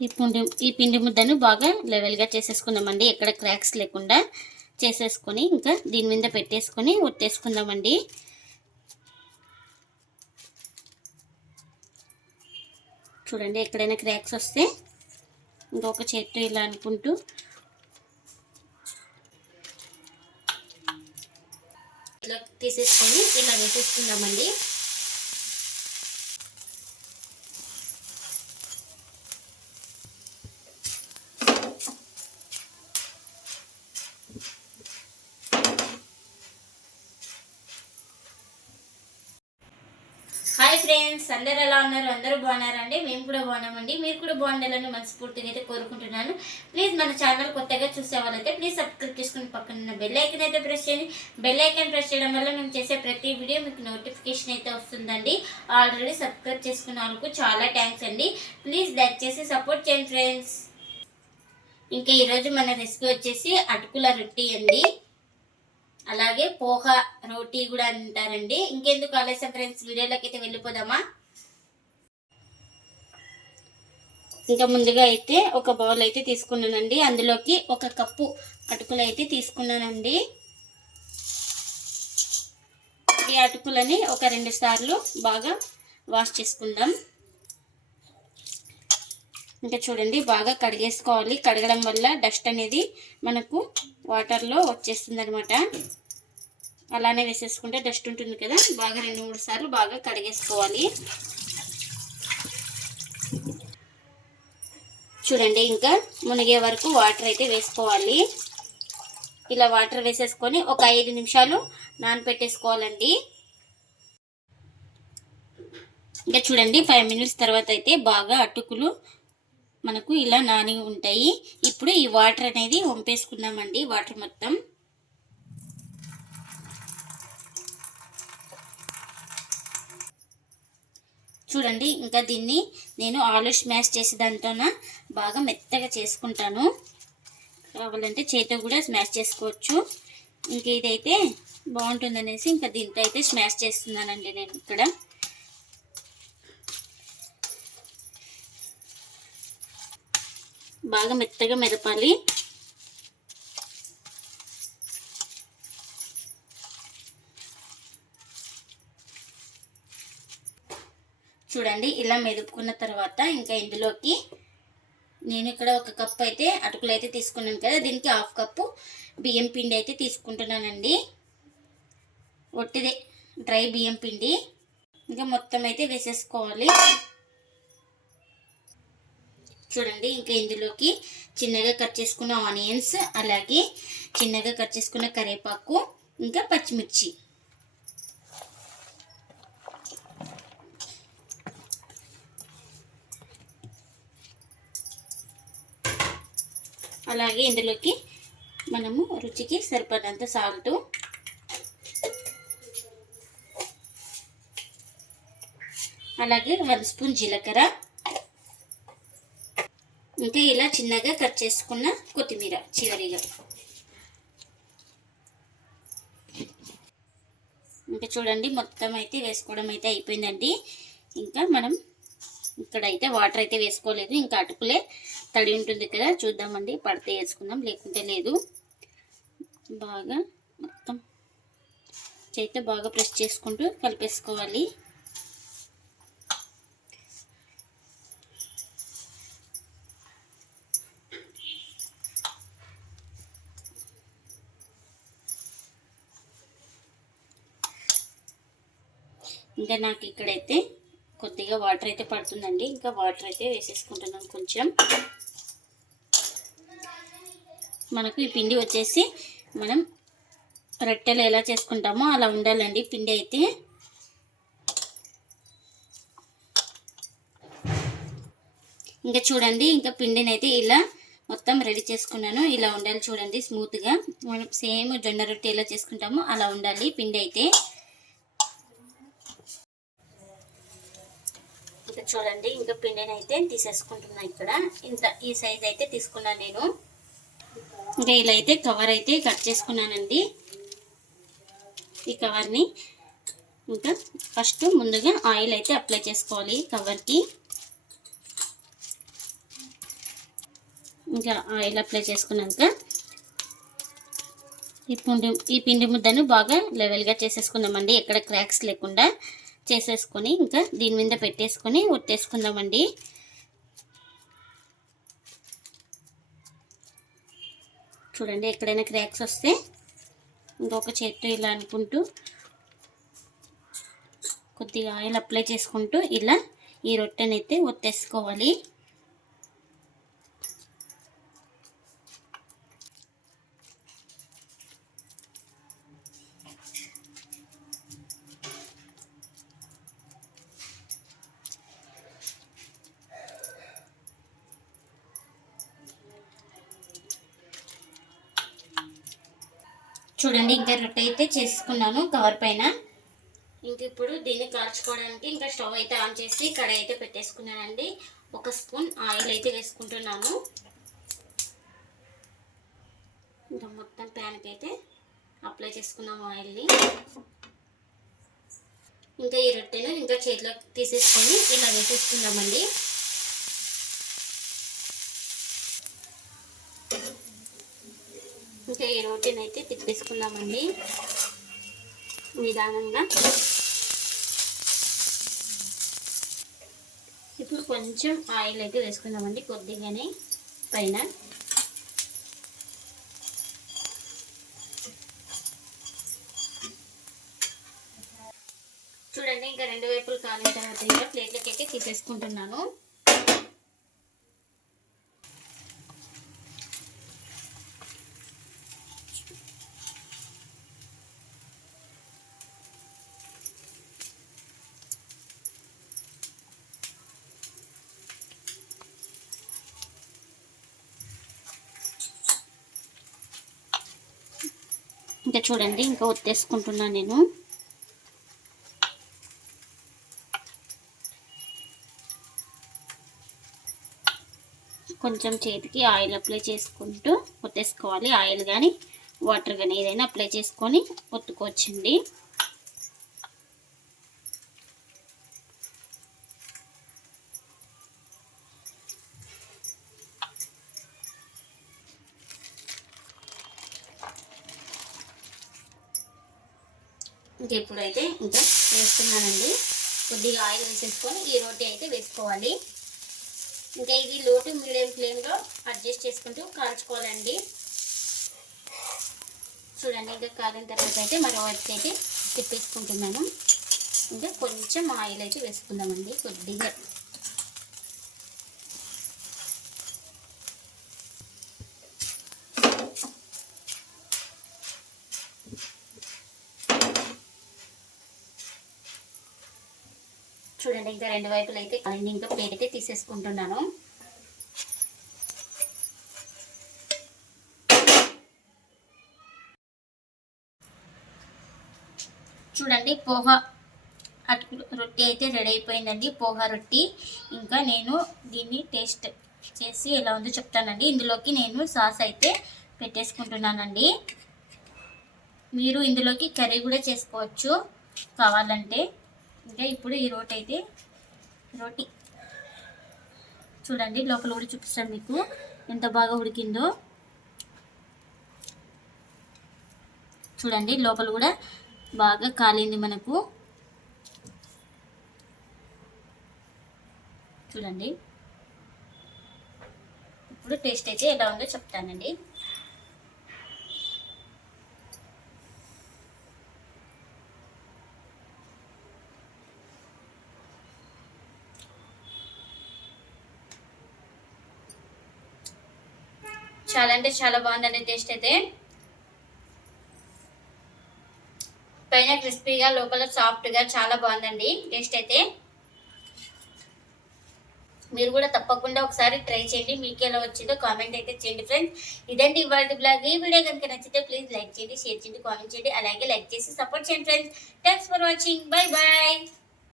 ఈ పిండి ఈ పిండి ముద్దను బాగా లెవెల్గా చేసేసుకుందామండి. ఎక్కడ క్రాక్స్ లేకుండా చేసేసుకొని ఇంకా దీని మీద పెట్టేసుకొని ఒట్టేసుకుందామండి చూడండి ఎక్కడైనా క్రాక్స్ వస్తే ఇంకొక చేత్తో ఇలా అనుకుంటూ ఇట్లా తీసేసుకొని ఇలా వేసేసుకుందామండి. ఫ్రెండ్స్ అందరు ఎలా ఉన్నారు? అందరూ బాగున్నారండి. మేము కూడా బాగున్నామండి. మీరు కూడా బాగుండాలని మనస్ఫూర్తిగా అయితే కోరుకుంటున్నాను. ప్లీజ్ మన ఛానల్ కొత్తగా చూసే వాళ్ళైతే ప్లీజ్ సబ్స్క్రైబ్ చేసుకుని పక్కన ఉన్న బెల్ ఐకన్ అయితే ప్రెస్ చేయండి. బెల్ ఐకన్ ప్రెస్ చేయడం వల్ల మేము చేసే ప్రతి వీడియో మీకు నోటిఫికేషన్ అయితే వస్తుందండి. ఆల్రెడీ సబ్స్క్రైబ్ చేసుకున్న వాళ్ళకు చాలా థ్యాంక్స్ అండి. ప్లీజ్ దయచేసి సపోర్ట్ చేయండి ఫ్రెండ్స్ ఇంకా ఈరోజు మన రెసిపీ వచ్చేసి అటుకుల రొట్టి అండి. అలాగే పోహ రోటీ కూడా అంటారండి. ఇంకెందుకు ఆలస్యం ఫ్రెండ్స్? వీడియోలోకి అయితే వెళ్ళిపోదామా? ఇంకా ముందుగా అయితే ఒక బౌల్ అయితే తీసుకున్నానండి. అందులోకి ఒక కప్పు అటుకులు అయితే తీసుకున్నానండి. ఈ అటుకులని ఒక రెండు సార్లు బాగా వాష్ చేసుకుందాం. ఇంకా చూడండి బాగా కడిగేసుకోవాలి. కడగడం వల్ల డస్ట్ అనేది మనకు వాటర్లో వచ్చేస్తుంది అనమాట అలానే వేసేసుకుంటే డస్ట్ ఉంటుంది కదా. బాగా రెండు మూడు సార్లు బాగా కడిగేసుకోవాలి. చూడండి ఇంకా మునిగే వరకు వాటర్ అయితే వేసుకోవాలి. ఇలా వాటర్ వేసేసుకొని ఒక ఐదు నిమిషాలు నానపెట్టేసుకోవాలండి. ఇంకా చూడండి ఫైవ్ మినిట్స్ తర్వాత అయితే బాగా అటుకులు మనకు ఇలా నాని ఉంటాయి. ఇప్పుడు ఈ వాటర్ అనేది వంపేసుకున్నామండి వాటర్ మొత్తం. చూడండి ఇంకా దీన్ని నేను ఆలు స్మాష్ చేసే దాంతోన బాగా మెత్తగా చేసుకుంటాను. కావాలంటే చేతితో కూడా స్మాష్ చేసుకోవచ్చు. ఇంక ఇదైతే బాగుంటుందనేసి ఇంకా దీంతో అయితే స్మాష్ చేస్తున్నానండి నేను ఇక్కడ. బాగా మెత్తగా మెదపాలి. చూడండి ఇలా మెదుపుకున్న తర్వాత ఇంకా ఇందులోకి నేను ఇక్కడ ఒక కప్పు అయితే అటుకులు అయితే తీసుకున్నాను కదా దీనికి హాఫ్ కప్పు బియ్యం పిండి అయితే తీసుకుంటున్నానండి. ఒట్టిదే డ్రై బియ్యం పిండి. ఇంకా మొత్తం అయితే వేసేసుకోవాలి. చూడండి ఇంకా ఇందులోకి చిన్నగా కట్ చేసుకున్న ఆనియన్స్ అలాగే చిన్నగా కట్ చేసుకున్న కరివేపాకు ఇంకా పచ్చిమిర్చి. అలాగే ఇందులోకి మనము రుచికి సరిపడినంత సాల్ట్. అలాగే వన్ స్పూన్ జీలకర్ర. ఇంకా ఇలా చిన్నగా కట్ చేసుకున్న కొత్తిమీర చివరిగా ఇంకా చూడండి మొత్తం అయితే వేసుకోవడం అయితే అయిపోయిందండి. ఇంకా మనం ఇక్కడైతే వాటర్ అయితే వేసుకోలేదు. ఇంకా అటుకులే తడి ఉంటుంది కదా చూద్దామండి. పడితే వేసుకుందాం లేకుంటే లేదు. బాగా మొత్తం చేతితో బాగా ప్రెస్ చేసుకుంటూ కలిపేసుకోవాలి. ఇంకా నాకు ఇక్కడైతే కొద్దిగా వాటర్ అయితే పడుతుందండి. ఇంకా వాటర్ అయితే వేసేసుకుంటున్నాం కొంచెం. మనకు ఈ పిండి వచ్చేసి మనం రొట్టెలు ఎలా చేసుకుంటామో అలా ఉండాలండి పిండి అయితే. ఇంకా చూడండి ఇంకా పిండిని అయితే ఇలా మొత్తం రెడీ చేసుకున్నాను. ఇలా ఉండాలి చూడండి స్మూత్గా మనం సేమ్ జొన్న రొట్టె ఎలా చేసుకుంటామో అలా ఉండాలి పిండి అయితే. చూడండి ఇంకా పిండిని అయితే తీసేసుకుంటున్నా ఇక్కడ. ఇంత ఈ సైజ్ అయితే తీసుకున్నాను నేను. ఇంకా ఇలా అయితే కవర్ అయితే కట్ చేసుకున్నానండి. ఈ కవర్ని ఇంకా ఫస్ట్ ముందుగా ఆయిల్ అయితే అప్లై చేసుకోవాలి కవర్కి ఇంకా ఆయిల్ అప్లై చేసుకున్నాక ఈ పిండి ఈ పిండి ముద్దను బాగా లెవెల్గా చేసేసుకుందామండి. ఎక్కడ క్రాక్స్ లేకుండా. చేసేసుకొని ఇంకా దీని మీద పెట్టేసుకొని ఉట్టేసుకుందామండి చూడండి ఎక్కడైనా క్రాక్స్ వస్తే ఇంకొక చేత్తో ఇలా అనుకుంటూ కొద్దిగా ఆయిల్ అప్లై చేసుకుంటూ ఇలా ఈ రొట్టెనైతే ఒత్తేసుకోవాలి. చూడండి ఇంకా రొట్టె అయితే చేసుకున్నాను కవర్ పైన. ఇంక ఇప్పుడు దీన్ని కాల్చుకోవడానికి ఇంకా స్టవ్ అయితే ఆన్ చేసి కడాయి అయితే పెట్టేసుకున్నానండి. ఒక స్పూన్ ఆయిల్ అయితే వేసుకుంటున్నాను. ఇంకా మొత్తం ప్యాన్కి అయితే అప్లై చేసుకున్నాము ఆయిల్ని. ఇంకా ఈ రొట్టెను ఇంకా చేతిలో తీసేసుకొని ఇలా వేసేసుకుందామండి. ఇంకా ఈ రోటీని అయితే తిప్పేసుకుందామండి. నిదానంగా. ఇప్పుడు కొంచెం ఆయిల్ అయితే వేసుకుందామండి కొద్దిగానే పైన. చూడండి ఇంకా రెండు వైపులు కాలిన తర్వాత ఇంకా ప్లేట్లకి అయితే తీసేసుకుంటున్నాను ఇంకా చూడండి ఇంకా ఒత్తేసుకుంటున్నాను నేను. కొంచెం చేతికి ఆయిల్ అప్లై చేసుకుంటూ ఒత్తేసుకోవాలి. ఆయిల్ కానీ వాటర్ కానీ ఏదైనా అప్లై చేసుకొని ఒత్తుకోవచ్చండి. ఇంకా ఇప్పుడైతే ఇంకా వేస్తున్నానండి. కొద్దిగా ఆయిల్ వేసేసుకొని ఈ రోటీ అయితే వేసుకోవాలి. ఇంకా ఇది లోటు మీడియం ఫ్లేమ్లో అడ్జస్ట్ చేసుకుంటూ కాల్చుకోవాలండి. చూడండి ఇంకా కాలిన తర్వాత అయితే మరోవైపు అయితే తిప్పేసుకుంటున్నాను. ఇంకా కొంచెం ఆయిల్ అయితే వేసుకుందామండి కొద్దిగా. చూడండి ఇంకా రెండు వైపులు అయితే ఇంకా ప్లేట్ అయితే తీసేసుకుంటున్నాను. చూడండి పోహా అటుకులు రొట్టి అయితే రెడీ అయిపోయిందండి పోహా రొట్టి. ఇంకా నేను దీన్ని టేస్ట్ చేసి ఎలా ఉందో చెప్తానండి. ఇందులోకి నేను సాస్ అయితే పెట్టేసుకుంటున్నానండి. మీరు ఇందులోకి కర్రీ కూడా చేసుకోవచ్చు కావాలంటే. ఇంకా ఇప్పుడు ఈ రోటి అయితే రోటి. చూడండి లోపల కూడా చూపిస్తాను మీకు. ఎంత బాగా ఉడికిందో. చూడండి లోపల కూడా బాగా కాలింది మనకు. చూడండి. ఇప్పుడు టేస్ట్ అయితే ఎలా ఉందో చెప్తానండి. చాలా అంటే చాలా బాగుందండి టేస్ట్ అయితే. పైన క్రిస్పీగా లోపల సాఫ్ట్గా చాలా బాగుందండి టేస్ట్ అయితే. మీరు కూడా తప్పకుండా ఒకసారి ట్రై చేయండి. మీకు ఎలా వచ్చిందో కామెంట్ అయితే చేయండి ఫ్రెండ్స్. ఇదండి ఇవాళ బ్లాగ్. ఈ వీడియో కనుక నచ్చితే ప్లీజ్ లైక్ చేయండి షేర్ చేయండి కామెంట్ చేయండి. అలాగే లైక్ చేసి సపోర్ట్ చేయండి friends. Thanks for watching bye bye